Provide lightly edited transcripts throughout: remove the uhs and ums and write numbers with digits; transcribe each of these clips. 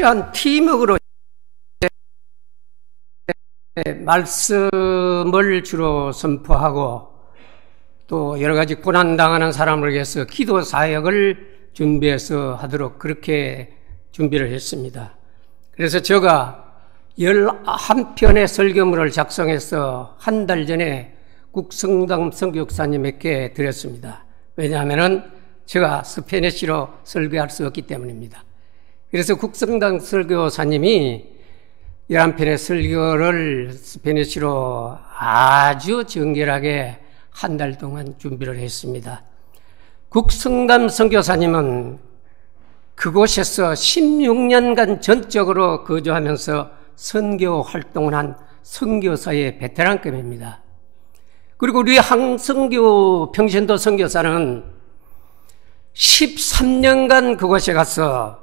한 팀워크로 말씀을 주로 선포하고 또 여러 가지 고난당하는 사람을 위해서 기도 사역을 준비해서 하도록 그렇게 준비를 했습니다. 그래서 제가 11편의 설교문을 작성해서 한 달 전에 국성당 선교사님에게 드렸습니다. 왜냐하면 제가 스페니쉬로 설교할 수 없기 때문입니다. 그래서 국성당 설교사님이 11편의 설교를 스페니쉬로 아주 정결하게 한 달 동안 준비를 했습니다. 국성당 선교사님은 그곳에서 16년간 전적으로 거주하면서 선교 활동을 한 선교사의 베테랑급입니다. 그리고 우리 항선교 평신도 선교사는 13년간 그곳에 가서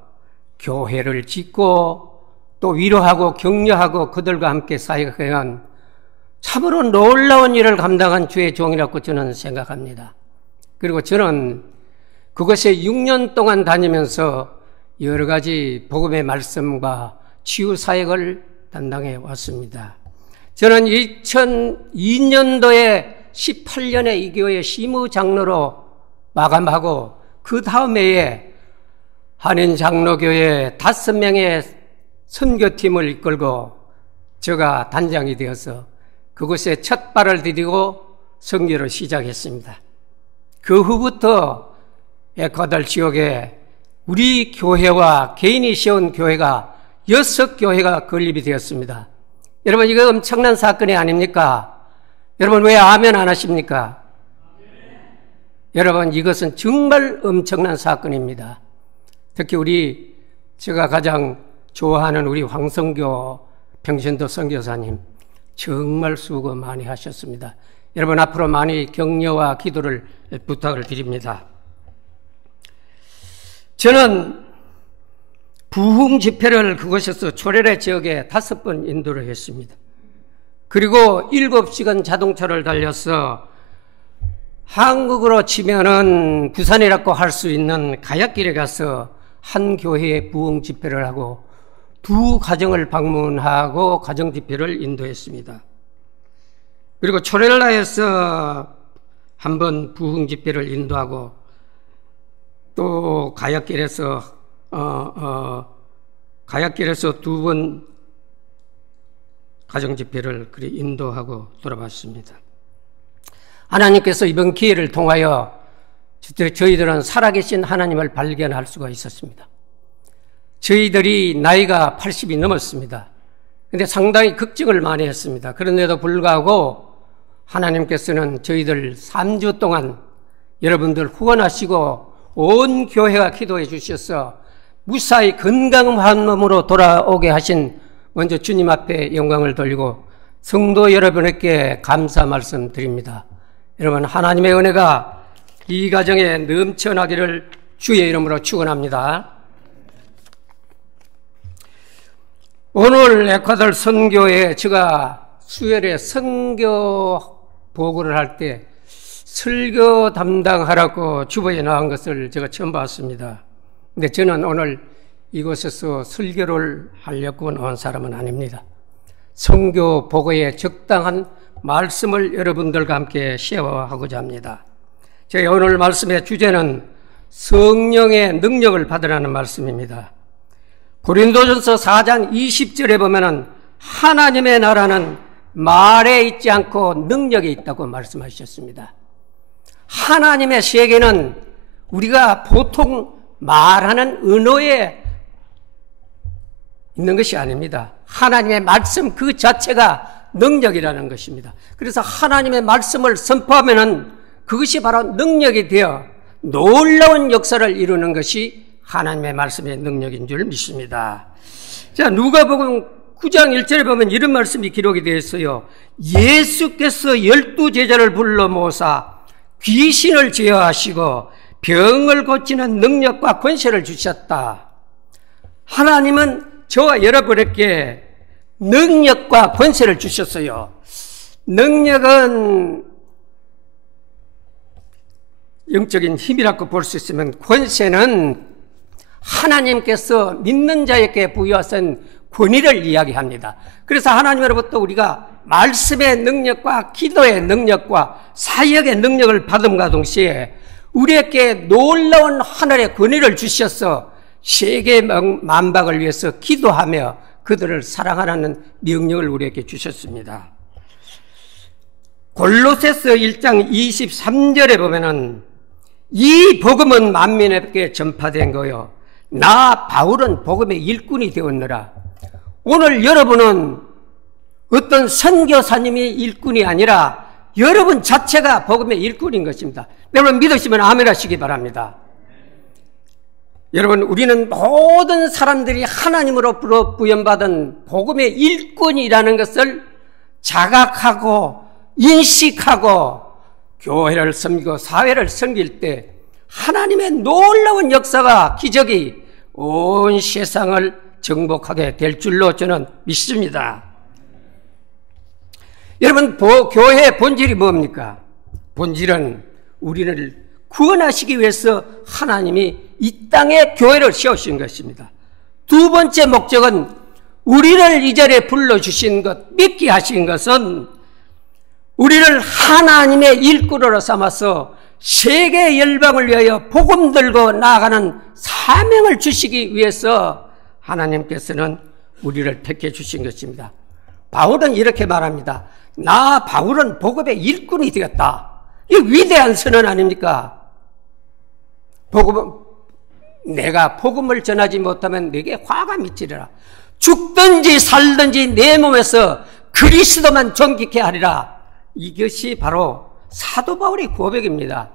교회를 짓고 또 위로하고 격려하고 그들과 함께 사역한 참으로 놀라운 일을 감당한 주의 종이라고 저는 생각합니다. 그리고 저는 그곳에 6년 동안 다니면서 여러 가지 복음의 말씀과 치유 사역을 담당해 왔습니다. 저는 2002년도에 18년에 이 교회 시무장로로 마감하고 그 다음 해에 한인장로교회 5명의 선교팀을 이끌고 제가 단장이 되어서 그곳에 첫 발을 디디고 선교를 시작했습니다. 그 후부터 에콰도르 지역에 우리 교회와 개인이 세운 교회가 6교회가 건립이 되었습니다. 여러분, 이거 엄청난 사건이 아닙니까? 여러분, 왜 아멘 안 하십니까? 여러분, 이것은 정말 엄청난 사건입니다. 특히 제가 가장 좋아하는 우리 황성교 평신도 선교사님 정말 수고 많이 하셨습니다. 여러분, 앞으로 많이 격려와 기도를 부탁을 드립니다. 저는 부흥 집회를 그곳에서 초래래 지역에 5번 인도를 했습니다. 그리고 7시간 자동차를 달려서 한국으로 치면은 부산이라고 할 수 있는 가야길에 가서 한 교회에 부흥 집회를 하고 2 가정을 방문하고 가정 집회를 인도했습니다. 그리고 초렐라에서 한번 부흥 집회를 인도하고 또 가야길에서 2번 가정 집회를 그리 인도하고 돌아봤습니다. 하나님께서 이번 기회를 통하여 저희들은 살아계신 하나님을 발견할 수가 있었습니다. 저희들이 나이가 80이 넘었습니다. 그런데 상당히 걱정을 많이 했습니다. 그런데도 불구하고 하나님께서는 저희들 3주 동안 여러분들 후원하시고 온 교회가 기도해 주셔서 무사히 건강한 몸으로 돌아오게 하신 먼저 주님 앞에 영광을 돌리고 성도 여러분에게 감사 말씀드립니다. 여러분, 하나님의 은혜가 이 가정에 넘쳐나기를 주의 이름으로 축원합니다. 오늘 에콰도르 선교에 제가 수요일에 선교 보고를 할 때 설교 담당하라고 주보에 나온 것을 제가 처음 봤습니다. 근데 저는 오늘 이곳에서 설교를 하려고 나온 사람은 아닙니다. 선교 보고에 적당한 말씀을 여러분들과 함께 쉐어하고자 합니다. 제 오늘 말씀의 주제는 성령의 능력을 받으라는 말씀입니다. 고린도전서 4장 20절에 보면은 하나님의 나라는 말에 있지 않고 능력에 있다고 말씀하셨습니다. 하나님의 세계는 우리가 보통 말하는 언어에 있는 것이 아닙니다. 하나님의 말씀 그 자체가 능력이라는 것입니다. 그래서 하나님의 말씀을 선포하면은 그것이 바로 능력이 되어 놀라운 역사를 이루는 것이 하나님의 말씀의 능력인 줄 믿습니다. 자, 누가복음 9장 1절에 보면 이런 말씀이 기록이 되어 있어요. 예수께서 12제자를 불러 모사 귀신을 제어하시고 병을 고치는 능력과 권세를 주셨다. 하나님은 저와 여러분에게 능력과 권세를 주셨어요. 능력은 영적인 힘이라고 볼 수 있으면 권세는 하나님께서 믿는 자에게 부여하신 권위를 이야기합니다. 그래서 하나님으로부터 우리가 말씀의 능력과 기도의 능력과 사역의 능력을 받음과 동시에 우리에게 놀라운 하늘의 권위를 주셔서 세계 만박을 위해서 기도하며 그들을 사랑하라는 명령을 우리에게 주셨습니다. 골로새서 1장 23절에 보면은 이 복음은 만민에게 전파된 거요 나 바울은 복음의 일꾼이 되었느라. 오늘 여러분은 어떤 선교사님이 일꾼이 아니라 여러분 자체가 복음의 일꾼인 것입니다. 여러분 믿으시면 아멘 하시기 바랍니다. 여러분, 우리는 모든 사람들이 하나님으로부터 부여받은 복음의 일꾼이라는 것을 자각하고 인식하고 교회를 섬기고 사회를 섬길 때 하나님의 놀라운 역사가 기적이 온 세상을 정복하게 될 줄로 저는 믿습니다. 여러분, 교회의 본질이 뭡니까? 본질은 우리를 구원하시기 위해서 하나님이 이 땅에 교회를 세우신 것입니다. 두 번째 목적은 우리를 이 자리에 불러주신 것, 믿게 하신 것은 우리를 하나님의 일꾼으로 삼아서 세계 열방을 위하여 복음 들고 나아가는 사명을 주시기 위해서 하나님께서는 우리를 택해 주신 것입니다. 바울은 이렇게 말합니다. 나 바울은 복음의 일꾼이 되었다. 이 위대한 선언 아닙니까? 내가 복음을 전하지 못하면 내게 화가 미치리라. 죽든지 살든지 내 몸에서 그리스도만 존귀케 하리라. 이것이 바로 사도 바울의 고백입니다.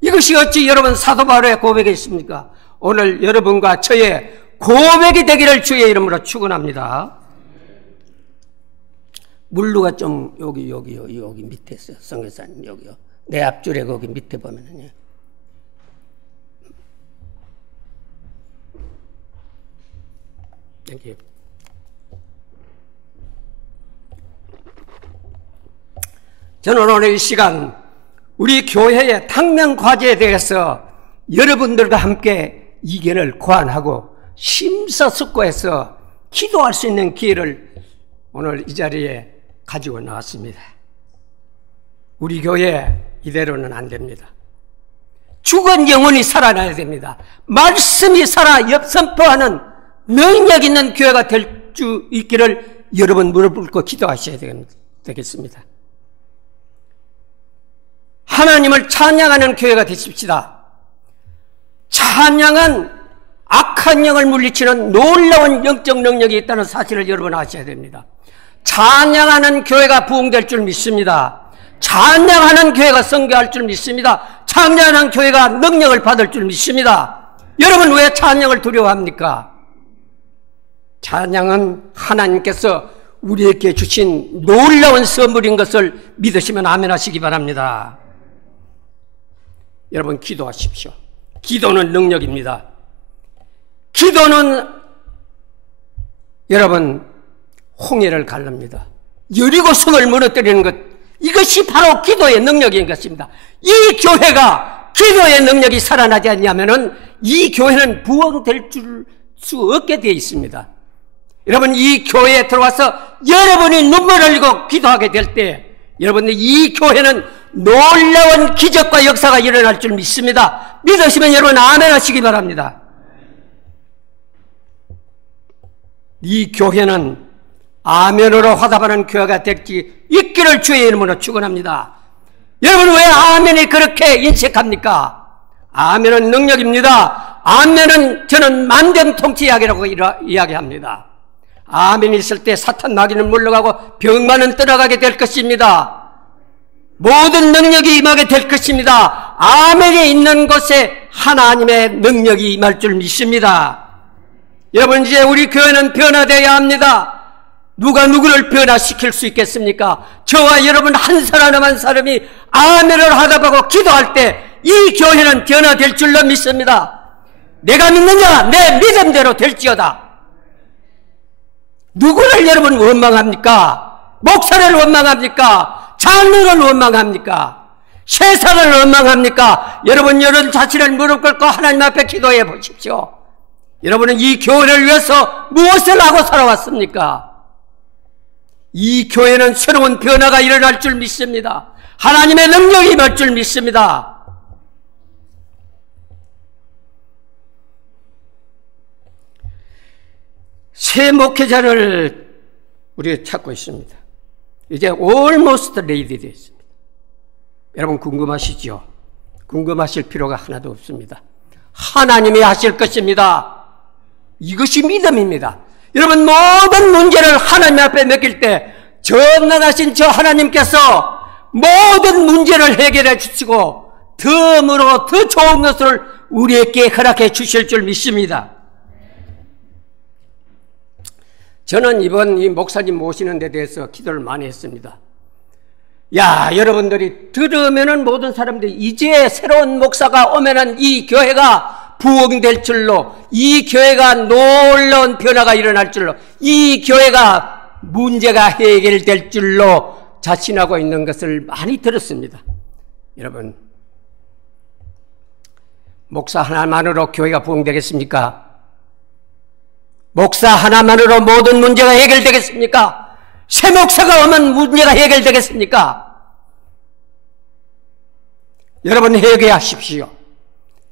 이것이 어찌 여러분 사도 바울의 고백이 있습니까? 오늘 여러분과 저의 고백이 되기를 주의 이름으로 축원합니다. 물루가 좀 여기 밑에 있어요. 성교사님 여기요. 내 앞줄에 거기 밑에 보면은요. 여기. 저는 오늘 이 시간 우리 교회의 당면 과제에 대해서 여러분들과 함께 이견을 고안하고 심사숙고해서 기도할 수 있는 기회를 오늘 이 자리에 가지고 나왔습니다. 우리 교회 이대로는 안 됩니다. 죽은 영혼이 살아나야 됩니다. 말씀이 살아 선포하는 능력 있는 교회가 될 수 있기를 여러분 무릎 꿇고 기도하셔야 되겠습니다. 하나님을 찬양하는 교회가 되십시다. 찬양은 악한 영을 물리치는 놀라운 영적 능력이 있다는 사실을 여러분 아셔야 됩니다. 찬양하는 교회가 부흥될 줄 믿습니다. 찬양하는 교회가 선교할 줄 믿습니다. 찬양하는 교회가 능력을 받을 줄 믿습니다. 여러분 왜 찬양을 두려워합니까? 찬양은 하나님께서 우리에게 주신 놀라운 선물인 것을 믿으시면 아멘 하시기 바랍니다. 여러분 기도하십시오. 기도는 능력입니다. 기도는 여러분 홍해를 가릅니다. 여리고성을 무너뜨리는 것, 이것이 바로 기도의 능력인 것입니다. 이 교회가 기도의 능력이 살아나지 않냐면은 이 교회는 부흥될 수 없게 되어 있습니다. 여러분 이 교회에 들어와서 여러분이 눈물을 흘리고 기도하게 될 때 여러분들 이 교회는 놀라운 기적과 역사가 일어날 줄 믿습니다. 믿으시면 여러분 아멘 하시기 바랍니다. 이 교회는 아멘으로 화답하는 교회가 될지 있기를 주의 이름으로 축원합니다. 여러분 왜 아멘이 그렇게 인식합니까? 아멘은 능력입니다. 아멘은 저는 만병통치약이라고 이야기합니다. 아멘이 있을 때 사탄 마귀는 물러가고 병만은 떠나가게 될 것입니다. 모든 능력이 임하게 될 것입니다. 아멘이 있는 곳에 하나님의 능력이 임할 줄 믿습니다. 여러분 이제 우리 교회는 변화되어야 합니다. 누가 누구를 변화시킬 수 있겠습니까? 저와 여러분 한 사람 한 사람이 아멘을 하답하고 기도할 때 이 교회는 변화될 줄로 믿습니다. 내가 믿느냐? 내 믿음대로 될지어다. 누구를 여러분 원망합니까? 목사를 원망합니까? 장로를 원망합니까? 세상을 원망합니까? 여러분 자신을 무릎 꿇고 하나님 앞에 기도해 보십시오. 여러분은 이 교회를 위해서 무엇을 하고 살아왔습니까? 이 교회는 새로운 변화가 일어날 줄 믿습니다. 하나님의 능력이 임할 줄 믿습니다. 새 목회자를 우리가 찾고 있습니다. 이제 almost ready 되어 있습니다. 여러분 궁금하시죠? 궁금하실 필요가 하나도 없습니다. 하나님이 하실 것입니다. 이것이 믿음입니다. 여러분 모든 문제를 하나님 앞에 맡길 때 전능하신 저 하나님께서 모든 문제를 해결해 주시고 덤으로 더 좋은 것을 우리에게 허락해 주실 줄 믿습니다. 저는 이번 이 목사님 모시는 데 대해서 기도를 많이 했습니다. 야, 여러분들이 들으면은 모든 사람들이 이제 새로운 목사가 오면은 이 교회가 부흥될 줄로, 이 교회가 놀라운 변화가 일어날 줄로, 이 교회가 문제가 해결될 줄로 자신하고 있는 것을 많이 들었습니다. 여러분, 목사 하나만으로 교회가 부흥되겠습니까? 목사 하나만으로 모든 문제가 해결되겠습니까? 새 목사가 오면 문제가 해결되겠습니까? 여러분 회개하십시오.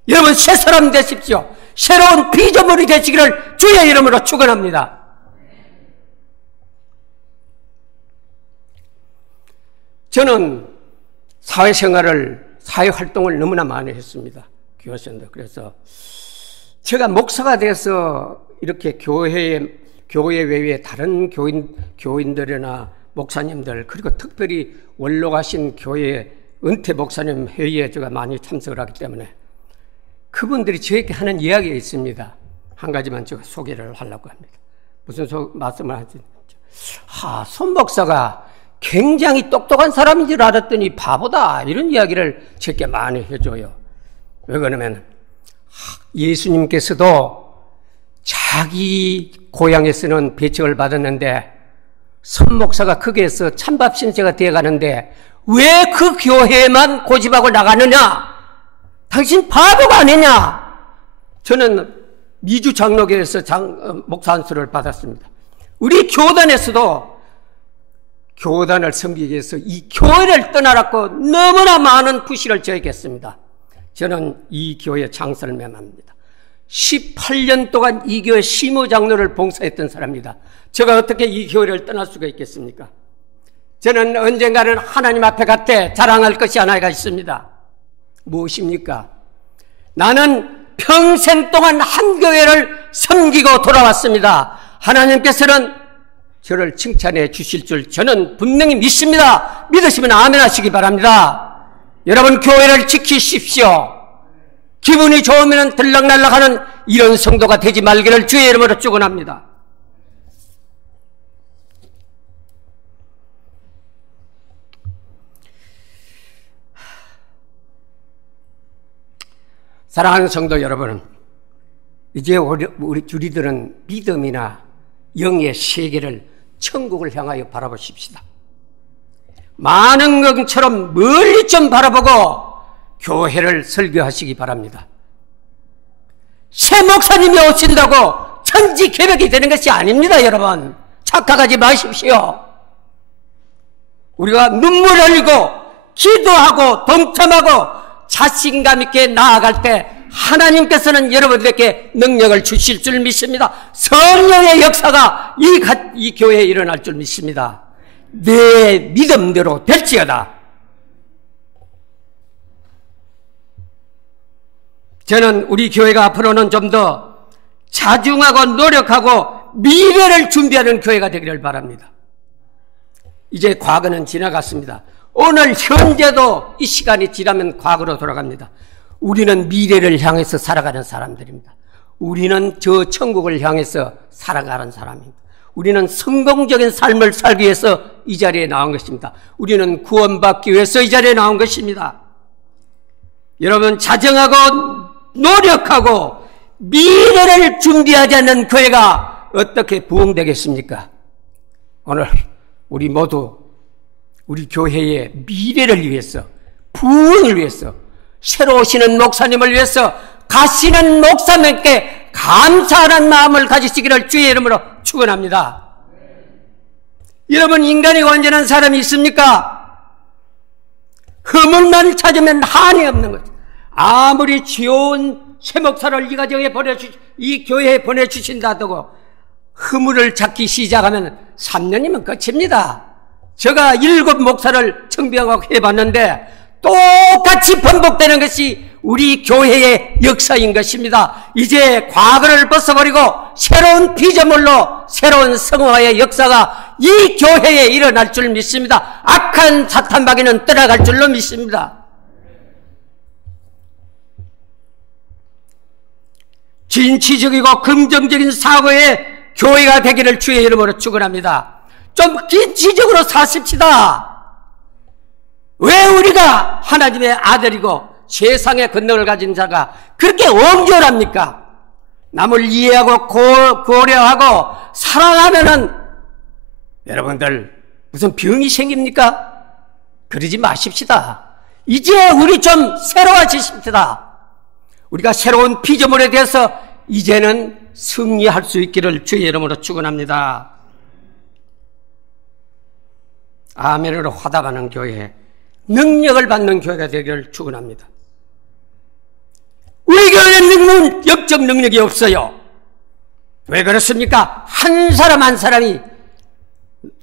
여러분 새 사람 되십시오. 새로운 피조물이 되시기를 주의 이름으로 축원합니다. 저는 사회활동을 너무나 많이 했습니다. 교회생들. 그래서 제가 목사가 돼서 이렇게 교회 외에 다른 교인들이나 목사님들, 그리고 특별히 원로 가신 교회 은퇴 목사님 회의에 제가 많이 참석을 하기 때문에 그분들이 저에게 하는 이야기가 있습니다. 한 가지만 제가 소개를 하려고 합니다. 무슨 말씀을 하지? 손 목사가 굉장히 똑똑한 사람인 줄 알았더니 바보다, 이런 이야기를 저에게 많이 해줘요. 왜 그러냐면 예수님께서도 자기 고향에서는 배척을 받았는데 손 목사가 거기에서 찬밥 신세가 되어가는데 왜 그 교회만 고집하고 나가느냐? 당신 바보가 아니냐? 저는 미주 장로교에서 목사 안수를 받았습니다. 우리 교단에서도 교단을 섬기기 위해서 이 교회를 떠나라고 너무나 많은 푸시를 저에게 했습니다. 저는 이 교회 장사를 맹합니다. 18년 동안 이 교회 시무장로를 봉사했던 사람입니다. 제가 어떻게 이 교회를 떠날 수가 있겠습니까? 저는 언젠가는 하나님 앞에 갈 때 자랑할 것이 하나가 있습니다. 무엇입니까? 나는 평생 동안 한 교회를 섬기고 돌아왔습니다. 하나님께서는 저를 칭찬해 주실 줄 저는 분명히 믿습니다. 믿으시면 아멘 하시기 바랍니다. 여러분 교회를 지키십시오. 기분이 좋으면 들락날락하는 이런 성도가 되지 말기를 주의 이름으로 축원합니다. 사랑하는 성도 여러분, 이제 우리들은 믿음이나 영의 세계를 천국을 향하여 바라보십시다. 많은 것처럼 멀리 좀 바라보고 교회를 설교하시기 바랍니다. 새 목사님이 오신다고 천지 개벽이 되는 것이 아닙니다. 여러분 착각하지 마십시오. 우리가 눈물 흘리고 기도하고 동참하고 자신감 있게 나아갈 때 하나님께서는 여러분들에게 능력을 주실 줄 믿습니다. 성령의 역사가 이 교회에 일어날 줄 믿습니다. 내 믿음대로 될지어다. 저는 우리 교회가 앞으로는 좀 더 자중하고 노력하고 미래를 준비하는 교회가 되기를 바랍니다. 이제 과거는 지나갔습니다. 오늘 현재도 이 시간이 지나면 과거로 돌아갑니다. 우리는 미래를 향해서 살아가는 사람들입니다. 우리는 저 천국을 향해서 살아가는 사람입니다. 우리는 성공적인 삶을 살기 위해서 이 자리에 나온 것입니다. 우리는 구원받기 위해서 이 자리에 나온 것입니다. 여러분 자정하고 노력하고 미래를 준비하지 않는 교회가 어떻게 부흥되겠습니까? 오늘 우리 모두 우리 교회의 미래를 위해서, 부흥을 위해서 새로 오시는 목사님을 위해서 가시는 목사님께 감사하는 마음을 가지시기를 주의 이름으로 축원합니다. 여러분, 인간이 완전한 사람이 있습니까? 허물만 찾으면 한이 없는 거죠. 아무리 좋은 새 목사를 이 교회에 보내주신다 하고 허물을 찾기 시작하면 3년이면 끝입니다. 제가 7 목사를 청빙하고 해봤는데 똑같이 반복되는 것이 우리 교회의 역사인 것입니다. 이제 과거를 벗어버리고 새로운 피조물로 새로운 성화의 역사가 이 교회에 일어날 줄 믿습니다. 악한 사탄마귀는 떠나갈 줄로 믿습니다. 진취적이고 긍정적인 사고의 교회가 되기를 주의 이름으로 축원합니다. 좀 진취적으로 사십시다. 왜 우리가 하나님의 아들이고 세상의 권능을 가진 자가 그렇게 엄결합니까? 남을 이해하고 고려하고 살아가면은 여러분들 무슨 병이 생깁니까? 그러지 마십시다. 이제 우리 좀 새로워지십시다. 우리가 새로운 피조물에 대해서 이제는 승리할 수 있기를 주의 이름으로 축원합니다. 아멘으로 화답하는 교회, 능력을 받는 교회가 되기를 축원합니다. 우리 교회는 영적 능력이 없어요. 왜 그렇습니까? 한 사람 한 사람이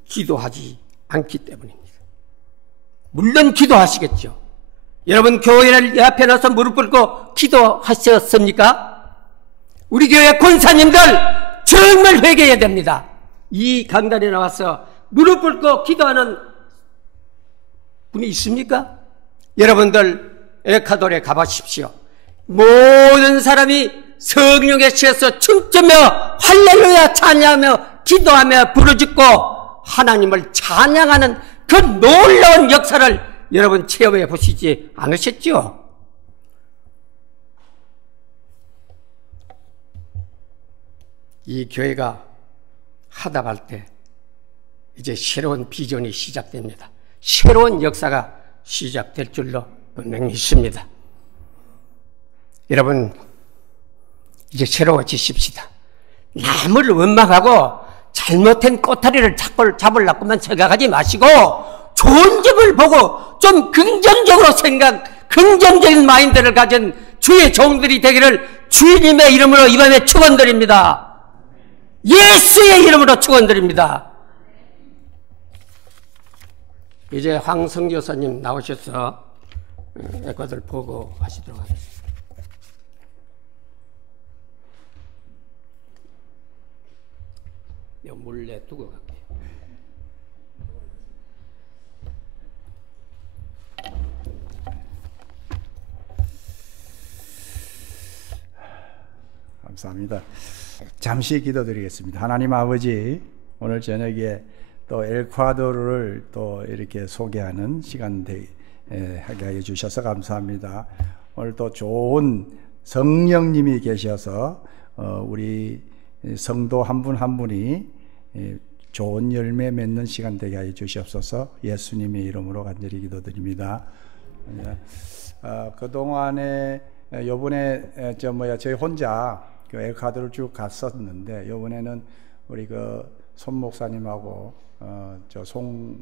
기도하지 않기 때문입니다. 물론 기도하시겠죠. 여러분, 교회를 앞에 나서 무릎 꿇고 기도하셨습니까? 우리 교회 권사님들 정말 회개해야 됩니다. 이 강단에 나와서 무릎 꿇고 기도하는 분이 있습니까? 여러분들 에콰도르에 가보십시오. 모든 사람이 성령에 취해서 춤추며 할렐루야 찬양하며 기도하며 부르짖고 하나님을 찬양하는 그 놀라운 역사를 여러분 체험해 보시지 않으셨죠? 이 교회가 하답할 때 이제 새로운 비전이 시작됩니다. 새로운 역사가 시작될 줄로 분명히 믿습니다. 여러분, 이제 새로워지십시다. 남을 원망하고 잘못된 꼬타리를 잡으려고만 생각하지 마시고 좋은 점을 보고 좀 긍정적인 마인드를 가진 주의 종들이 되기를 주님의 이름으로 이 밤에 축원드립니다. 예수의 이름으로 축원드립니다. 이제 황성교사님 나오셔서 에콰도르 보고 하시도록 하겠습니다. 요 몰래 두고 갈게요. 감사합니다. 잠시 기도드리겠습니다. 하나님 아버지, 오늘 저녁에 또 에콰도르를 또 이렇게 소개하는 시간 하게 해주셔서 감사합니다. 오늘 또 좋은 성령님이 계셔서 우리 성도 한 분 한 분이 좋은 열매 맺는 시간 되게 해 주시옵소서. 예수님의 이름으로 간절히 기도드립니다. 그동안에 요번에 저희 혼자 그 에콰도르를 쭉 갔었는데, 요번에는 우리 손 목사님하고 송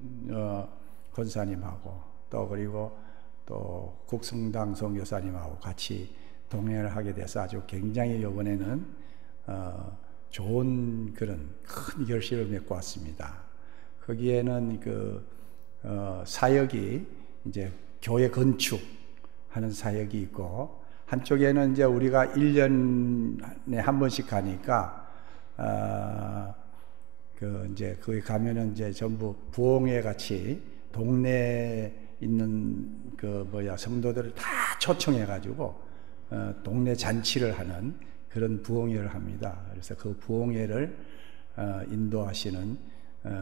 권사님하고 또 그리고 또 국성당 선교사님하고 같이 동행을 하게 돼서 아주 굉장히 요번에는 좋은 그런 큰 결실을 맺고 왔습니다. 거기에는 사역이 이제 교회 건축하는 사역이 있고, 한쪽에는 이제 우리가 1년에 한 번씩 가니까 이제 거기 가면은 이제 전부 부흥회 같이 동네에 있는 성도들을 다 초청해 가지고 동네 잔치를 하는 그런 부흥회를 합니다. 그래서 그 부흥회를 인도하시는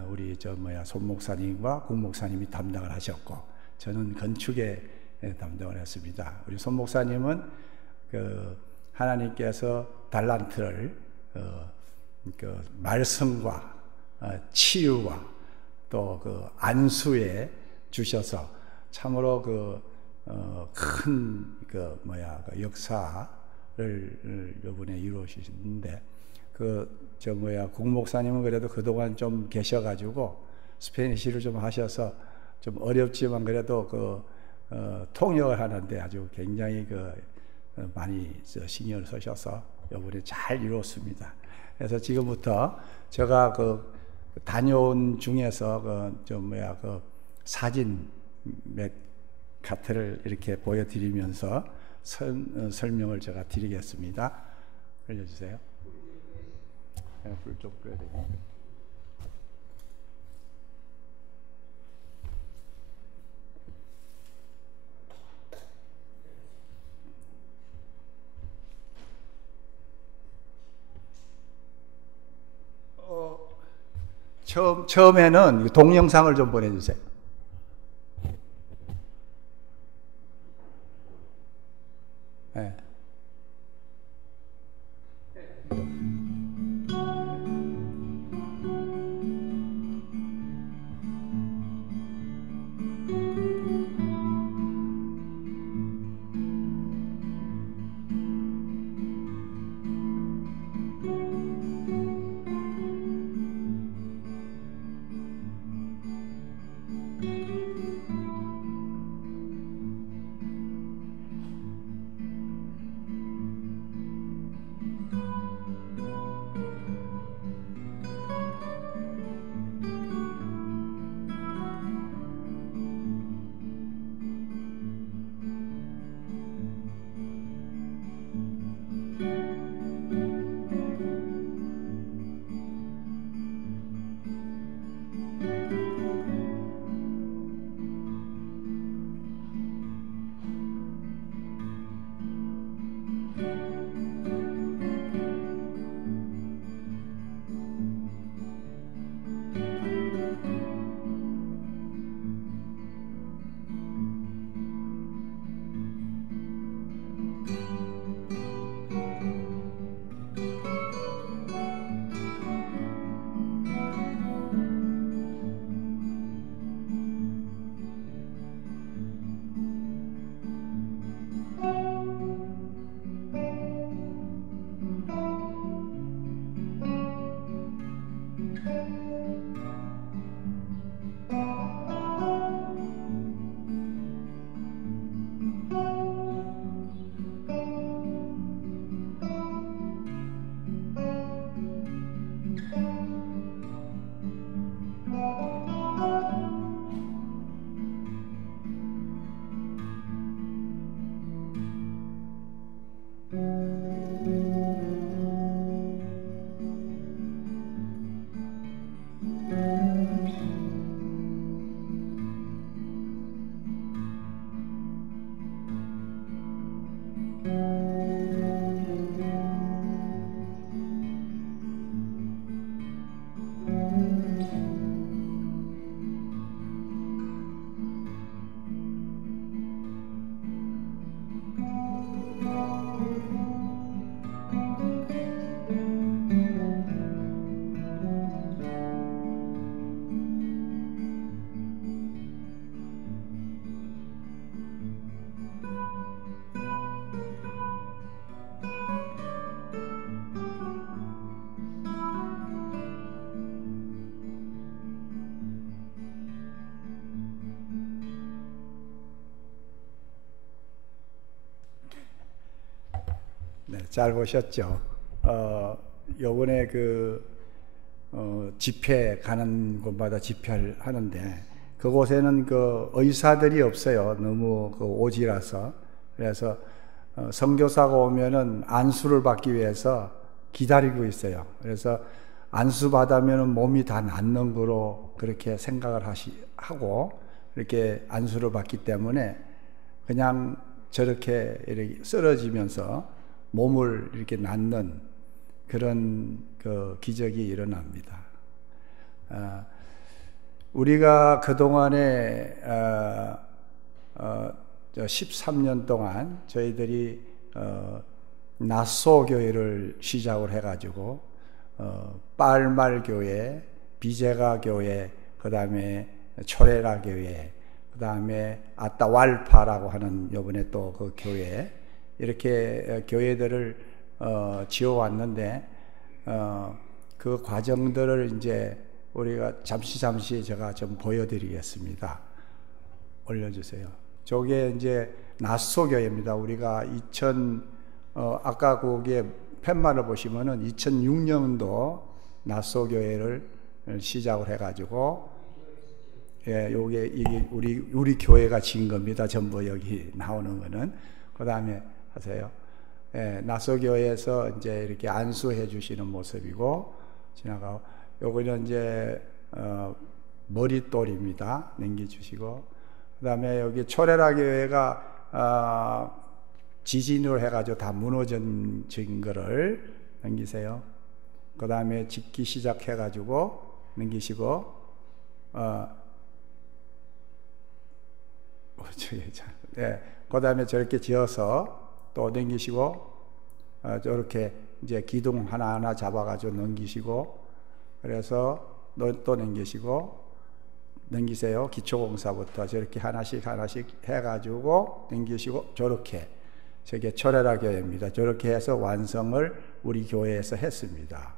우리 손 목사님과 국 목사님이 담당을 하셨고, 저는 건축에 담당을 했습니다. 우리 손 목사님은 하나님께서 달란트를 말씀과 치유와 또 안수에 주셔서 참으로 큰 그 역사를 이번에 이루시는데 국 목사님은 그래도 그동안 좀 계셔가지고 스페니쉬를 좀 하셔서 좀 어렵지만 그래도 통역을 하는데 아주 굉장히 많이 신경을 쓰셔서 이번에 잘 이루었습니다. 그래서 지금부터 제가 다녀온 중에서 사진 몇 카트를 이렇게 보여드리면서 설명을 제가 드리겠습니다. 알려주세요. 불 좀 끄야 되네. 처음에는 동영상을 좀 보내주세요. 네. 네, 잘 보셨죠? 요번에 집회 가는 곳마다 집회를 하는데 그곳에는 의사들이 없어요. 너무 오지라서. 그래서 선교사가 오면은 안수를 받기 위해서 기다리고 있어요. 그래서 안수 받으면은 몸이 다 낫는 거로 그렇게 생각을 하고 이렇게 안수를 받기 때문에 그냥 저렇게 이렇게 쓰러지면서 몸을 이렇게 낫는 그런 기적이 일어납니다. 우리가 그동안에 13년 동안 저희들이 나소 교회를 시작을 해가지고 빨말 교회, 비제가 교회, 그 다음에 초레라 교회, 그 다음에 아따왈파라고 하는 요번에 또 그 교회, 이렇게 교회들을 지어왔는데 그 과정들을 이제 우리가 잠시 제가 좀 보여드리겠습니다. 올려주세요. 저게 이제 나소교회입니다. 우리가 아까 거기에 팻말을 보시면은 2006년도 나소교회를 시작을 해가지고, 예, 이게 우리 교회가 지은 겁니다. 전부 여기 나오는 거는. 그 다음에 하세요. 예, 나소교회에서 이제 이렇게 안수해 주시는 모습이고, 지나가고, 요거는 이제, 머릿돌입니다. 넘겨주시고, 그 다음에 여기 초레라 교회가, 지진을 해가지고 다 무너진 거를 넘기세요. 그 다음에 짓기 시작해가지고 넘기시고, 네, 그 다음에 저렇게 지어서 또 넘기시고, 저렇게 이제 기둥 하나하나 잡아가지고 넘기시고, 그래서 또 넘기시고, 넘기세요. 기초공사부터 저렇게 하나씩 해가지고 넘기시고, 저렇게. 저게 초레라 교회입니다. 저렇게 해서 완성을 우리 교회에서 했습니다.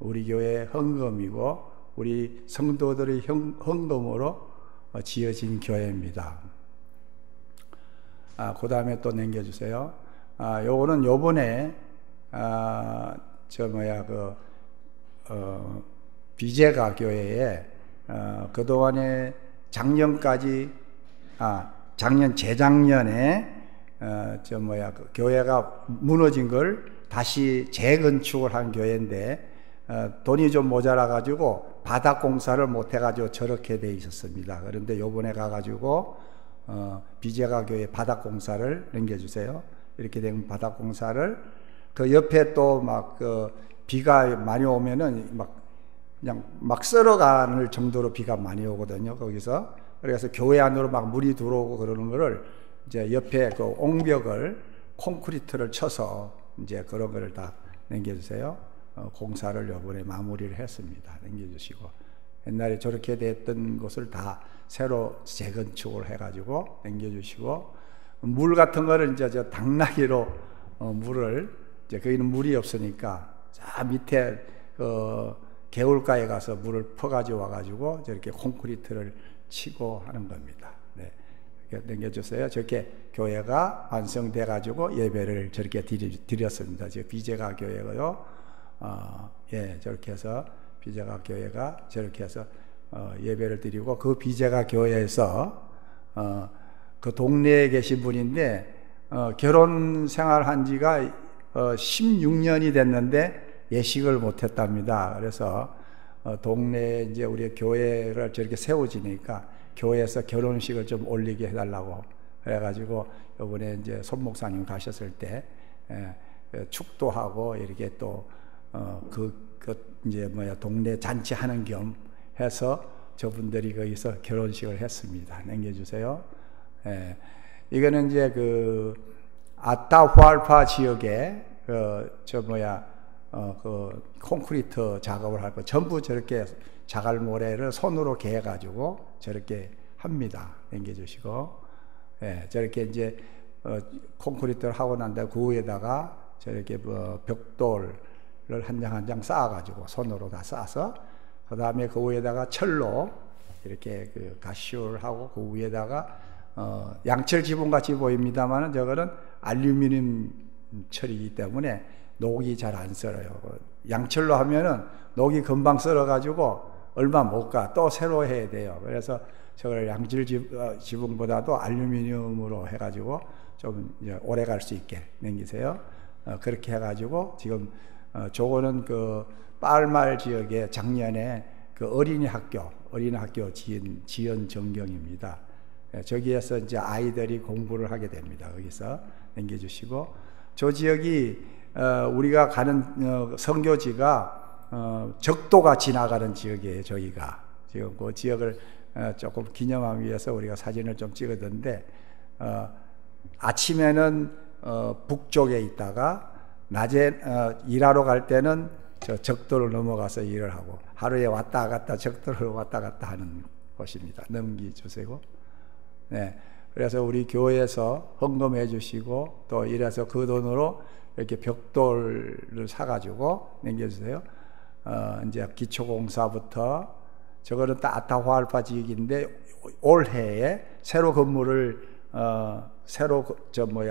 우리 교회의 헌금이고 우리 성도들의 헌금으로 지어진 교회입니다. 그 다음에 또 넘겨주세요. 요거는 요번에 비제가 교회에 그동안에 재작년에 교회가 무너진 걸 다시 재건축을 한 교회인데, 돈이 좀 모자라 가지고 바닥 공사를 못 해가지고 저렇게 돼 있었습니다. 그런데 요번에 가가지고 비제가 교회 바닥 공사를 넘겨주세요. 이렇게 된 바닥 공사를, 그 옆에 또 비가 많이 오면은 그냥 썰어가는 정도로 비가 많이 오거든요. 거기서. 그래서 교회 안으로 물이 들어오고 그러는 거를 이제 옆에 그 옹벽을 콘크리트를 쳐서 이제 그런 거를 다 넘겨주세요. 공사를 요번에 마무리를 했습니다. 넘겨주시고, 옛날에 저렇게 됐던 곳을 다 새로 재건축을 해가지고 넘겨주시고, 물 같은 거를 이제 저 당나귀로 물을, 이제 거기는 물이 없으니까 저 밑에 개울가에 가서 물을 퍼가지고 와가지고 저렇게 콘크리트를 치고 하는 겁니다. 네. 넘겨주세요. 저렇게 교회가 완성돼 가지고 예배를 저렇게 드렸습니다. 저 비제가 교회고요. 예, 저렇게 해서 비제가 교회가 저렇게 해서 예배를 드리고, 그 비제가 교회에서 그 동네에 계신 분인데 결혼 생활한 지가 16년이 됐는데 예식을 못했답니다. 그래서 동네에 이제 우리 교회를 저렇게 세워지니까 교회에서 결혼식을 좀 올리게 해달라고 그래가지고 이번에 이제 손 목사님 가셨을 때 축도하고 이렇게 또 이제 동네 잔치하는 겸 해서 저분들이 거기서 결혼식을 했습니다. 넘겨주세요. 이거는 이제 그 아따후알파 지역에 콘크리트 작업을 할 거 전부 저렇게 자갈모래를 손으로 개가지고 저렇게 합니다. 넘겨주시고, 저렇게 이제 콘크리트를 하고 난 다음에 그 위에다가 저렇게 벽돌을 한 장 한 장 쌓아가지고 손으로 다 쌓아서, 그 다음에 그 위에다가 철로 이렇게 가시를 하고, 그 위에다가 양철 지붕 같이 보입니다만은 저거는 알루미늄 철이기 때문에 녹이 잘 안 썰어요. 양철로 하면은 녹이 금방 썰어가지고 얼마 못 가. 또 새로 해야 돼요. 그래서 저걸 양철 지붕보다도 알루미늄으로 해가지고 좀 이제 오래 갈 수 있게 넘기세요. 그렇게 해가지고 지금 저거는 그 빨말 지역에 작년에 그 어린이 학교 지연 전경입니다. 저기에서 이제 아이들이 공부를 하게 됩니다. 거기서 넘겨주시고, 저 지역이 우리가 가는 선교지가 적도가 지나가는 지역이에요. 저희가 지금 그 지역을 조금 기념하기 위해서 우리가 사진을 좀 찍었는데, 아침에는 북쪽에 있다가 낮에 일하러 갈 때는 저 적도를 넘어가서 일을 하고, 하루에 왔다 갔다 적도를 왔다 갔다 하는 곳입니다. 넘기주세요. 네. 그래서 우리 교회에서 헌금해 주시고 또 이래서 그 돈으로 이렇게 벽돌을 사가지고 남겨주세요. 이제 기초공사부터 저거는 아타화알파 지역인데 올해에 새로 건물을 새로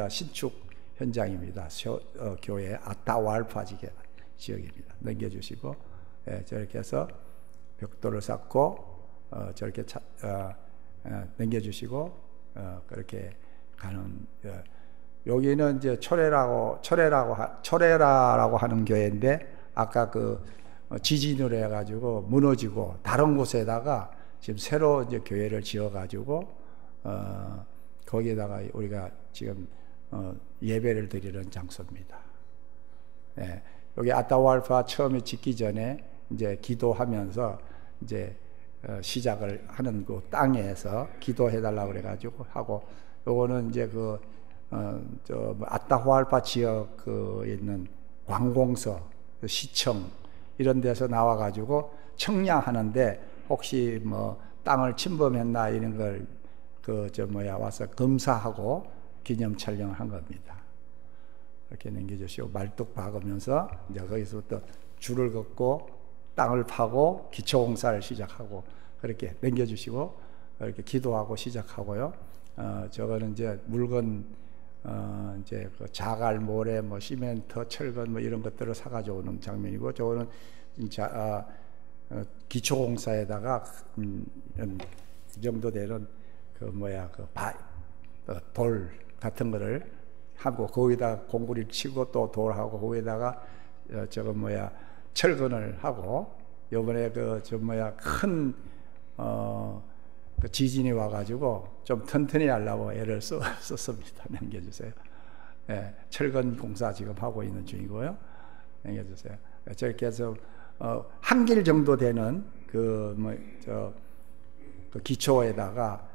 신축 현장입니다. 교회 아타화알파 지역입니다. 넘겨주시고 저렇게 해서 벽돌을 쌓고 저렇게 넘겨주시고 그렇게 가는. 여기는 이제 초래라고 하는 교회인데 아까 그 지진으로 해가지고 무너지고 다른 곳에다가 지금 새로 이제 교회를 지어가지고 거기에다가 우리가 지금 예배를 드리는 장소입니다. 네, 여기 아타화알파 처음에 짓기 전에 이제 기도하면서 이제 시작을 하는 그 땅에서 기도해달라고 그래가지고 하고, 요거는 이제 아타화알파 지역 있는 관공서, 시청 이런 데서 나와가지고 청량하는데 혹시 뭐 땅을 침범했나 이런 걸 와서 검사하고 기념 촬영을 한 겁니다. 이렇게 남겨주시고 말뚝 박으면서 이제 거기서부터 줄을 긋고 땅을 파고 기초공사를 시작하고 그렇게 남겨주시고 이렇게 기도하고 시작하고요. 저거는 이제 물건 이제 자갈, 모래, 뭐 시멘트, 철근 뭐 이런 것들을 사가지고 오는 장면이고, 저거는 진짜 기초공사에다가 이 정도 되는 돌 같은 거를 하고 거기다 공구리를 치고 또 돌하고 거기다가 철근을 하고, 요번에 큰 지진이 와가지고 좀 튼튼히 하려고 애를 썼습니다. 남겨주세요. 네, 철근 공사 지금 하고 있는 중이고요. 남겨주세요. 저렇게 해서 한 길 정도 되는 기초에다가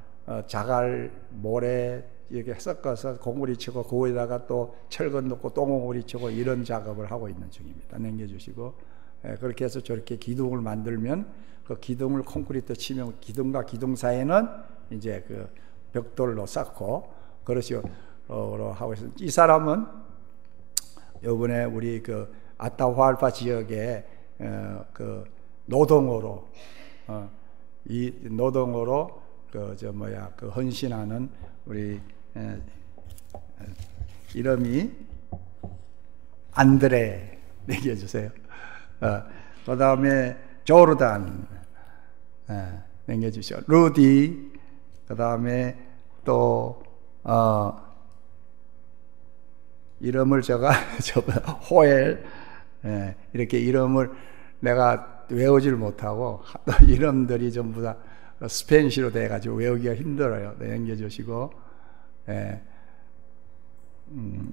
자갈, 모래 이렇게 섞어서 공구리 치고 거기다가 또 철근 넣고 똥공구리 치고 이런 작업을 하고 있는 중입니다. 남겨주시고, 그렇게 해서 저렇게 기둥을 만들면 그 기둥을 콘크리트 치면 기둥과 기둥 사이에는 이제 벽돌로 쌓고 그러시고 하고 있습니다. 이 사람은 요번에 우리 아타화알파 지역에 노동으로 헌신하는 우리 이름이 안드레 남겨주세요. 그 다음에 조르단 남겨주시고, 루디, 그 다음에 또 이름을 호엘, 이렇게 이름을 내가 외우질 못하고 이름들이 전부 다 스페니쉬로 돼가지고 외우기가 힘들어요. 남겨주시고,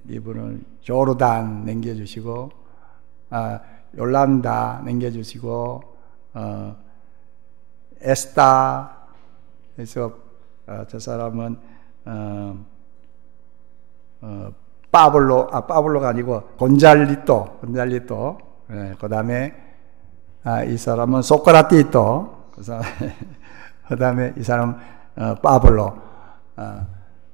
이분은 조르단 남겨주시고, 요란다 남겨주시고, 에스타, 그래서 저 사람은 파블로가 아니고 곤잘리토, 그 다음에 이 사람은 소크라티토, 그 다음에 이 사람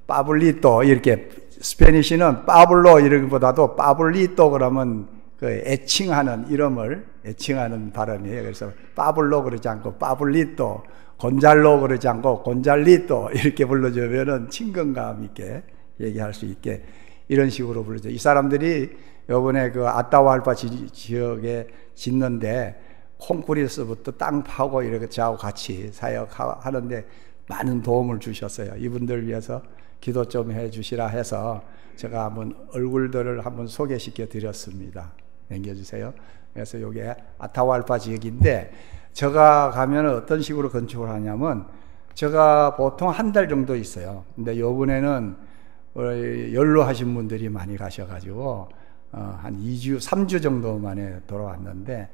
파블리토, 이렇게 스페니쉬는 파블로 이름보다도 파블리토 그러면 애칭하는 발음이에요. 그래서 파블로 그러지 않고 파블리토, 곤잘로 그러지 않고 곤잘리토 이렇게 불러주면은 친근감 있게 얘기할 수 있게 이런 식으로 불러줘. 이 사람들이 요번에 아타화알파 지역에 짓는데 콘크리트부터 땅 파고 이렇게 저하고 같이 사역하는데 많은 도움을 주셨어요. 이분들 위해서 기도 좀 해주시라 해서 제가 한번 얼굴들을 한번 소개시켜 드렸습니다. 남겨주세요. 그래서 이게 아타화알파 지역인데, 제가 가면 어떤 식으로 건축을 하냐면, 제가 보통 한 달 정도 있어요. 근데 요번에는 연로하신 분들이 많이 가셔가지고 한 2주, 3주 정도 만에 돌아왔는데,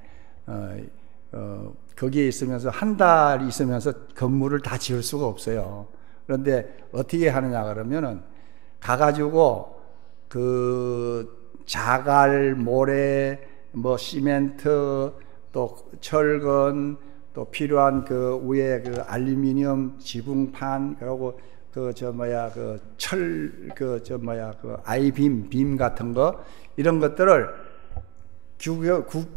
거기에 있으면서 한 달 있으면서 건물을 다 지을 수가 없어요. 그런데 어떻게 하느냐 그러면은 가가지고 자갈, 모래, 뭐 시멘트, 또 철근, 또 필요한 위에 알루미늄 지붕판, 그리고 아이빔 빔 같은 거 이런 것들을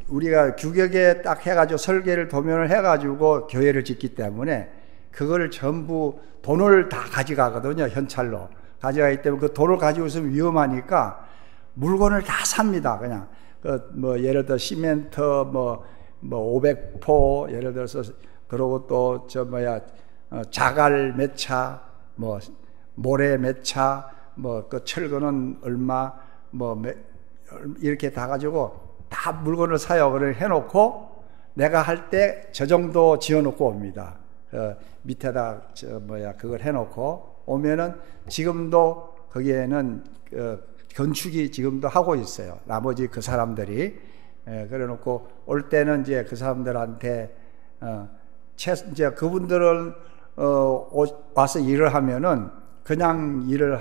우리가 규격에 딱 해가지고 설계를 도면을 해가지고 교회를 짓기 때문에 그거를 전부 돈을 다 가져가거든요. 현찰로 가져가기 때문에 그 돈을 가지고 있으면 위험하니까 물건을 다 삽니다. 그냥 예를 들어 시멘트 500포 예를 들어서 그러고 또 자갈 몇 차, 모래 몇 차, 그 철거는 얼마, 이렇게 다 가지고 다 물건을 사요. 그걸 해놓고 내가 할 때 저 정도 지어놓고 옵니다. 밑에다 그걸 해놓고 오면은 지금도 거기에는 건축이 지금도 하고 있어요. 나머지 그 사람들이 그래놓고 올 때는 이제 그 사람들한테 이제 그분들은 와서 일을 하면은 그냥 일을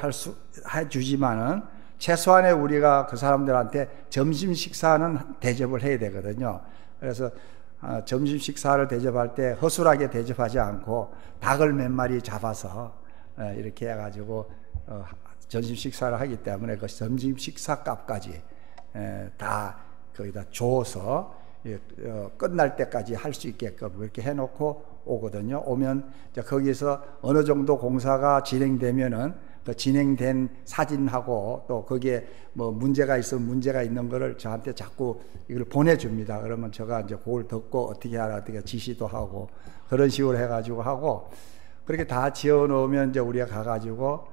해주지만은 최소한의 우리가 그 사람들한테 점심 식사는 대접을 해야 되거든요. 그래서 점심 식사를 대접할 때 허술하게 대접하지 않고 닭을 몇 마리 잡아서 이렇게 해가지고 점심 식사를 하기 때문에 그 점심 식사 값까지 다 거기다 줘서 끝날 때까지 할 수 있게끔 이렇게 해놓고 오거든요. 오면 이제 거기서 어느 정도 공사가 진행되면은 그 진행된 사진하고 또 거기에 문제가 있으면 문제가 있는 거를 저한테 자꾸 이걸 보내줍니다. 그러면 제가 이제 그걸 듣고 어떻게 하라 어떻게 지시도 하고 그런 식으로 해가지고 하고 그렇게 다 지어 놓으면 이제 우리가 가가지고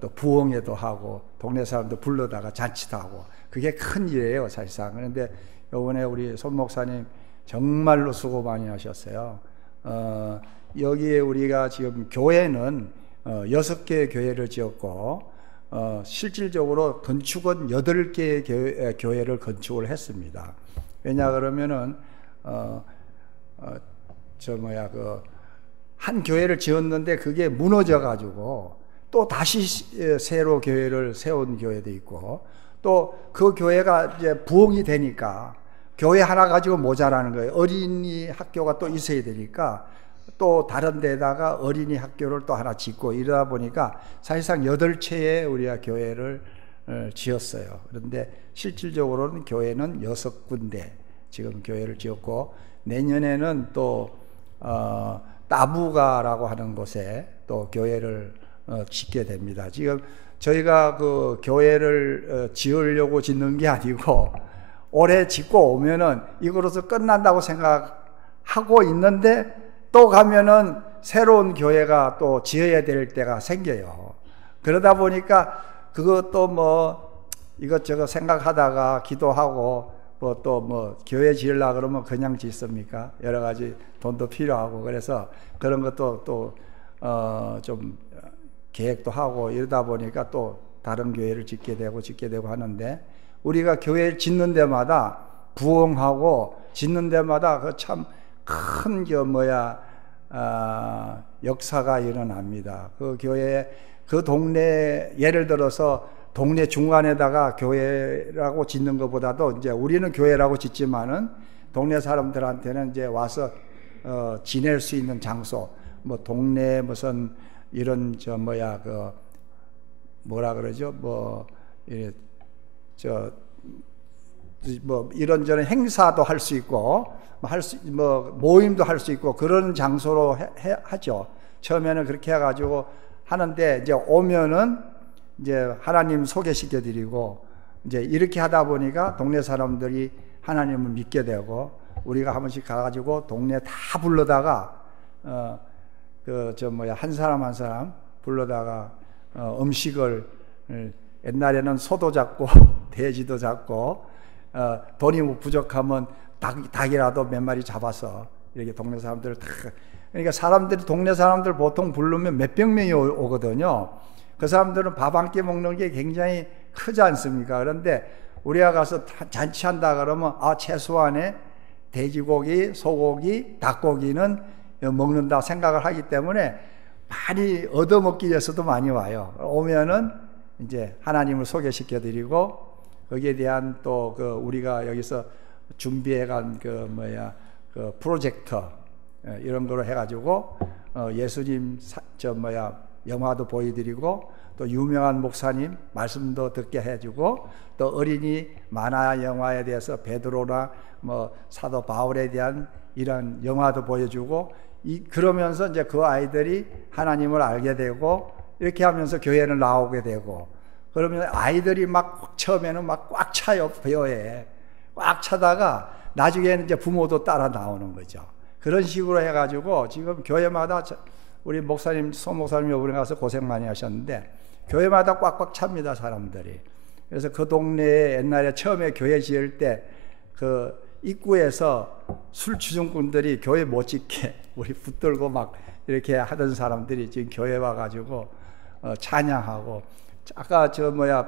또 부흥회도 하고 동네 사람도 불러다가 잔치도 하고 그게 큰 일이에요 사실상. 그런데 이번에 우리 손 목사님 정말로 수고 많이 하셨어요. 여기에 우리가 지금 교회는 6개의 교회를 지었고 실질적으로 건축은 8개의 교회를 건축을 했습니다. 왜냐 그러면은 한 교회를 지었는데 그게 무너져 가지고 또 다시 새로 교회를 세운 교회도 있고 또 그 교회가 이제 부흥이 되니까 교회 하나 가지고 모자라는 거예요. 어린이 학교가 또 있어야 되니까 또 다른 데다가 어린이 학교를 또 하나 짓고 이러다 보니까 사실상 8채의 우리가 교회를 지었어요. 그런데 실질적으로는 교회는 6군데 지금 교회를 지었고 내년에는 또 따부가라고 하는 곳에 또 교회를 짓게 됩니다. 지금 저희가 그 교회를 지으려고 짓는 게 아니고 올해 짓고 오면은 이거로서 끝난다고 생각하고 있는데 또 가면은 새로운 교회가 또 지어야 될 때가 생겨요. 그러다 보니까 그것도 이것저것 생각하다가 기도하고 교회 지으려고 그러면 그냥 짓습니까? 여러 가지 돈도 필요하고 그래서 그런 것도 또 좀 계획도 하고 이러다 보니까 또 다른 교회를 짓게 되고 하는데 우리가 교회를 짓는 데마다 부흥하고 짓는 데마다 그 참 큰 역사가 일어납니다. 그 교회 그 동네 예를 들어서 동네 중간에다가 교회라고 짓는 것보다도 이제 우리는 교회라고 짓지만은 동네 사람들한테는 이제 와서 지낼 수 있는 장소 동네 무슨 이런 이런저런 행사도 할 수 있고 모임도 할 수 있고 그런 장소로 하죠. 처음에는 그렇게 해가지고 하는데 이제 오면은 이제 하나님 소개시켜 드리고 이제 이렇게 하다 보니까 동네 사람들이 하나님을 믿게 되고 우리가 한 번씩 가가지고 동네 다 불러다가 한 사람 한 사람 불러다가 음식을 옛날에는 소도 잡고 돼지도 잡고 돈이 부족하면 닭이라도 몇 마리 잡아서 이렇게 동네 사람들을 다 그러니까 동네 사람들 보통 부르면 몇백 명이 오거든요. 그 사람들은 밥 한 끼 먹는 게 굉장히 크지 않습니까? 그런데 우리가 가서 잔치한다 그러면 최소한의 돼지고기, 소고기, 닭고기는 먹는다 생각을 하기 때문에 많이 얻어먹기 위해서도 많이 와요. 오면은 이제 하나님을 소개시켜 드리고 거기에 대한 또 우리가 여기서 준비해간 프로젝터 이런 거로 해가지고 예수님 영화도 보여드리고 또 유명한 목사님 말씀도 듣게 해주고 또 어린이 만화 영화에 대해서 베드로나 뭐 사도 바울에 대한 이런 영화도 보여주고 그러면서 이제 그 아이들이 하나님을 알게 되고 이렇게 하면서 교회를 나오게 되고 그러면 아이들이 막 처음에는 막 꽉 차요. 교회에 꽉 차다가 나중에는 이제 부모도 따라 나오는 거죠. 그런 식으로 해가지고 지금 교회마다 우리 목사님, 소목사님 이번에 가서 고생 많이 하셨는데 교회마다 꽉꽉 찹니다, 사람들이. 그래서 그 동네에 옛날에 처음에 교회 지을 때 그 입구에서 술주정꾼들이 교회 못 짓게 우리 붙들고 막 이렇게 하던 사람들이 지금 교회 와가지고 찬양하고 아까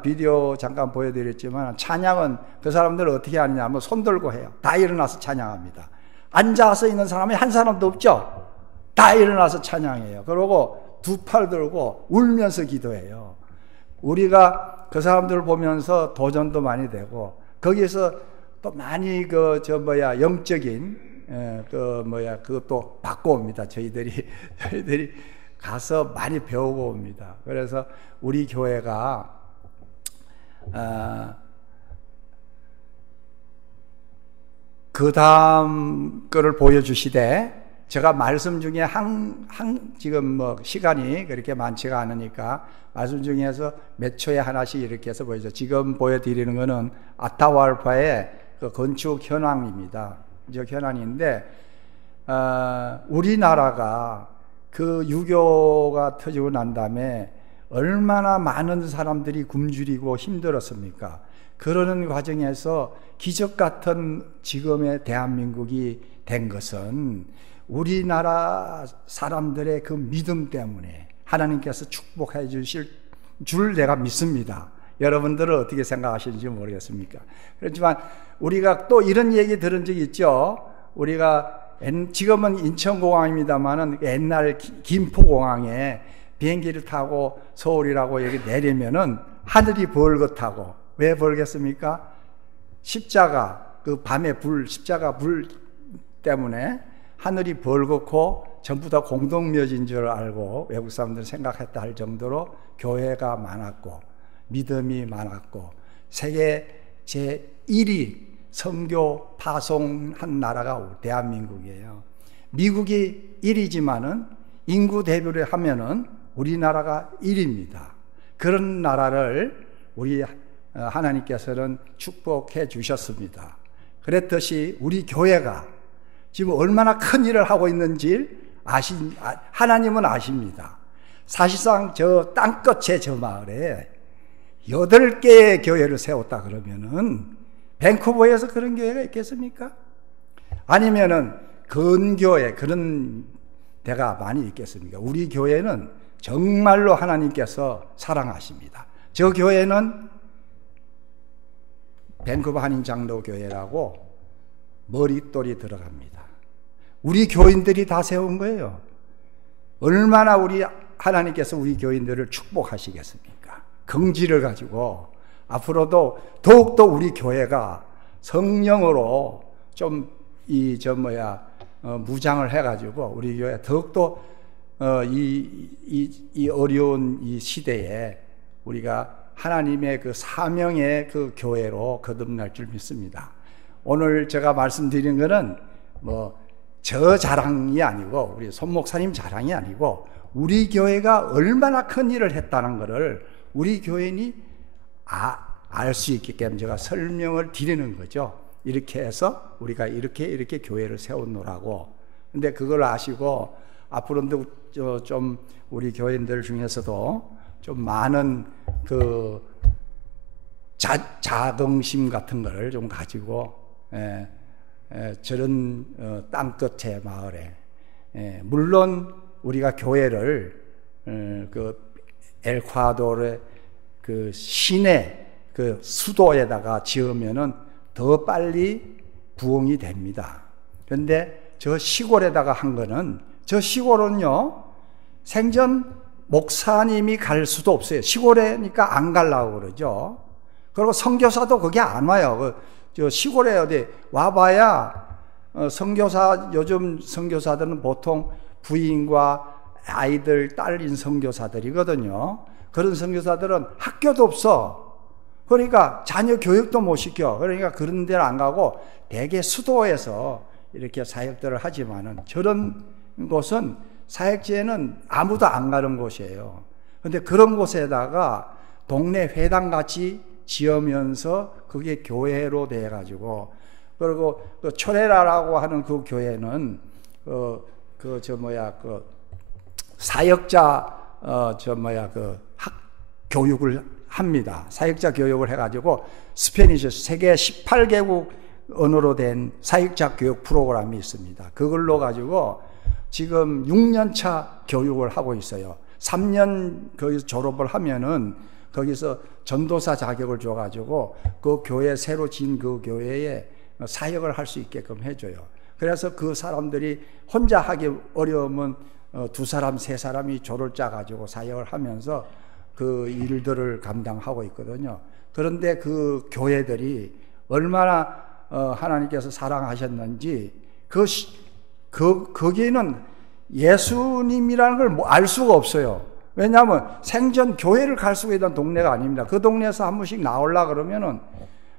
비디오 잠깐 보여드렸지만 찬양은 그 사람들은 어떻게 하느냐 하면 손 들고 해요. 다 일어나서 찬양합니다. 앉아서 있는 사람이 한 사람도 없죠. 다 일어나서 찬양해요. 그러고 두 팔 들고 울면서 기도해요. 우리가 그 사람들을 보면서 도전도 많이 되고 거기에서 또 많이 영적인 그것도 받고 옵니다. 저희들이 가서 많이 배우고 옵니다. 그래서 우리 교회가 그 다음 거를 보여주시되 제가 말씀 중에 지금 시간이 그렇게 많지가 않으니까 말씀 중에서 몇 초에 하나씩 이렇게 해서 보여줘. 지금 보여드리는 거는 아타왈파의 그 건축 현황입니다. 현황인데 우리나라가 그 유교가 터지고 난 다음에 얼마나 많은 사람들이 굶주리고 힘들었습니까? 그러는 과정에서 기적 같은 지금의 대한민국이 된 것은 우리나라 사람들의 그 믿음 때문에 하나님께서 축복해 주실 줄 내가 믿습니다. 여러분들은 어떻게 생각하시는지 모르겠습니까? 그렇지만 우리가 또 이런 얘기 들은 적이 있죠. 우리가 지금은 인천공항입니다만은 옛날 김포공항에 비행기를 타고 서울이라고 여기 내리면은 하늘이 벌겋다고. 왜 벌겠습니까? 십자가, 그 밤에 십자가 불 때문에 하늘이 벌겋고 전부 다 공동묘지인 줄 알고 외국 사람들은 생각했다 할 정도로 교회가 많았고 믿음이 많았고 세계 제1위 선교 파송한 나라가 대한민국이에요. 미국이 1위지만은 인구 대비를 하면은 우리나라가 1위입니다. 그런 나라를 우리 하나님께서는 축복해 주셨습니다. 그랬듯이 우리 교회가 지금 얼마나 큰 일을 하고 있는지 하나님은 아십니다. 사실상 저 땅끝에 저 마을에 8개의 교회를 세웠다 그러면은 밴쿠버에서 그런 교회가 있겠습니까? 아니면은 근교에 그런 데가 많이 있겠습니까? 우리 교회는 정말로 하나님께서 사랑하십니다. 저 교회는 밴쿠버 한인장로교회라고 머릿돌이 들어갑니다. 우리 교인들이 다 세운 거예요. 얼마나 우리 하나님께서 우리 교인들을 축복하시겠습니까? 긍지를 가지고 앞으로도 더욱더 우리 교회가 성령으로 좀 무장을 해가지고 우리 교회 더욱더 이 어려운 이 시대에 우리가 하나님의 그 사명의 그 교회로 거듭날 줄 믿습니다. 오늘 제가 말씀드린 것은 저 자랑이 아니고 우리 손 목사님 자랑이 아니고 우리 교회가 얼마나 큰 일을 했다는 것을 우리 교인이 알 수 있기 때문에 제가 설명을 드리는 거죠. 이렇게 해서 우리가 이렇게 교회를 세우노라고. 근데 그걸 아시고 앞으로도 좀 우리 교인들 중에서도 좀 많은 그 자긍심 같은 걸 좀 가지고 저런 땅끝의 마을에 물론 우리가 교회를 그 엘콰도르의 그 시내 그 수도에다가 지으면은 더 빨리 부흥이 됩니다. 그런데 저 시골에다가 한 거는 저 시골은요 생전 목사님이 갈 수도 없어요. 시골에니까 안 가려고 그러죠. 그리고 선교사도 거기 안 와요. 저 시골에 어디 와봐야 선교사 요즘 선교사들은 보통 부인과 아이들 딸린 선교사들이거든요. 그런 선교사들은 학교도 없어. 그러니까 자녀 교육도 못 시켜. 그러니까 그런 데를 안 가고 대개 수도에서 이렇게 사역들을 하지만은 저런 곳은 사역지에는 아무도 안 가는 곳이에요. 근데 그런 곳에다가 동네 회당 같이 지으면서 그게 교회로 돼 가지고, 그리고 그 초레라라고 하는 그 교회는 사역자 학 교육을 합니다. 사역자 교육을 해가지고 스페니쉬 세계 18개국 언어로 된 사역자 교육 프로그램이 있습니다. 그걸로 가지고 지금 6년차 교육을 하고 있어요. 3년 거기서 졸업을 하면은 거기서 전도사 자격을 줘가지고 그 교회 새로 진 그 교회에 사역을 할 수 있게끔 해줘요. 그래서 그 사람들이 혼자 하기 어려우면 2사람, 3사람이 조를 짜가지고 사역을 하면서 그 일들을 감당하고 있거든요. 그런데 그 교회들이 얼마나 하나님께서 사랑하셨는지 거기는 예수님이라는 걸 알 수가 없어요. 왜냐하면 생전 교회를 갈 수가 있는 동네가 아닙니다. 그 동네에서 한 번씩 나오려 그러면은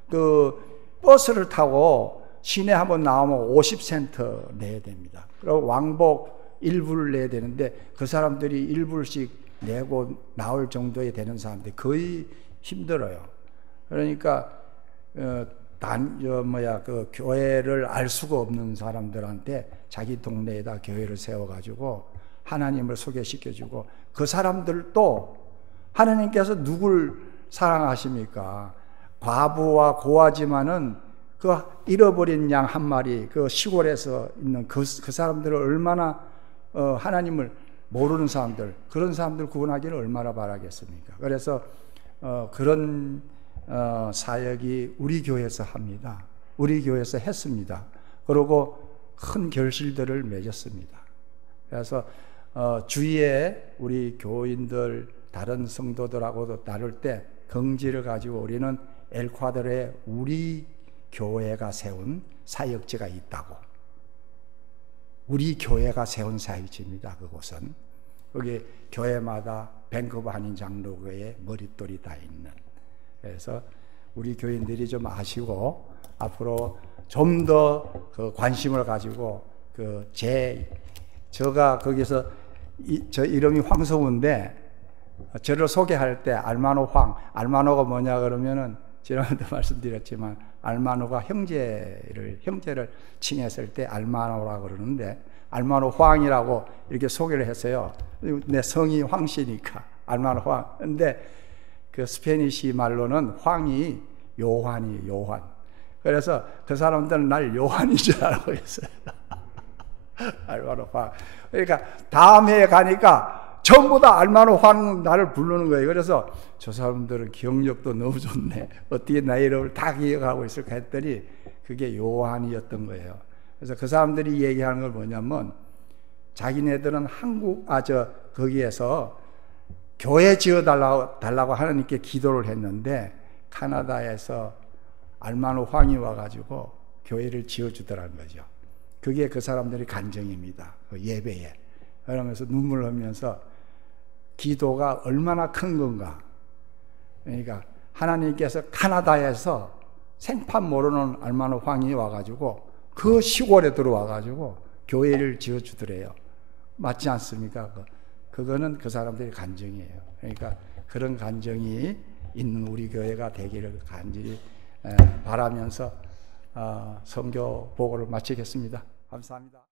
그 버스를 타고 시내 한번 나오면 50센트 내야 됩니다. 그리고 왕복 1불 내야 되는데 그 사람들이 1불씩 내고 나올 정도에 되는 사람들이 거의 힘들어요. 그러니까 그 교회를 알 수가 없는 사람들한테 자기 동네에다 교회를 세워가지고 하나님을 소개시켜주고, 그 사람들도 하나님께서 누굴 사랑하십니까? 과부와 고아지만은 그 잃어버린 양 한 마리, 그 시골에서 있는 그 사람들을 얼마나 하나님을 모르는 사람들, 그런 사람들 구원하기를 얼마나 바라겠습니까? 그래서 그런 사역이 우리 교회에서 합니다. 우리 교회에서 했습니다. 그리고 큰 결실들을 맺었습니다. 그래서 주위에 우리 교인들, 다른 성도들하고도 나눌 때 긍지를 가지고 우리는 엘콰도르에 우리 교회가 세운 사역지가 있다고. 우리 교회가 세운 사역지입니다. 그곳은 거기 교회마다 밴쿠버 한인 장로교회 머릿돌이 다 있는. 그래서 우리 교인들이 좀 아시고 앞으로 좀 더 그 관심을 가지고 제가 거기서 저 이름이 황성우인데 저를 소개할 때 알마노 알마노가 뭐냐 그러면은 지난번에도 말씀드렸지만 알마노가 형제를 칭했을 때 알마노라고 그러는데 알마노 황이라고 이렇게 소개를 했어요. 내 성이 황씨니까 알마노 황. 근데 그 스페니시 말로는 황이 요한. 그래서 그 사람들은 날 요한인 줄 알고 있어요. 알마노 황. 그러니까 다음 해에 가니까 전부 다 알마노 황 나를 부르는 거예요. 그래서 저 사람들은 기억력도 너무 좋네. 어떻게 나 이름을 다 기억하고 있을까 했더니 그게 요한이었던 거예요. 그래서 그 사람들이 얘기하는 걸 뭐냐면 자기네들은 거기에서 교회 지어달라고 하나님께 기도를 했는데 카나다에서 알마노 황이 와가지고 교회를 지어주더라는 거죠. 그게 그 사람들의 간증입니다. 그 예배에. 그러면서 눈물을 흘리면서 기도가 얼마나 큰 건가. 그러니까 하나님께서 카나다에서 생판 모르는 알마노 황이 와가지고 그 시골에 들어와가지고 교회를 지어주더래요. 맞지 않습니까? 그거는 그 사람들의 간증이에요. 그러니까 그런 간증이 있는 우리 교회가 되기를 간절히 바라면서 선교 보고를 마치겠습니다. 감사합니다.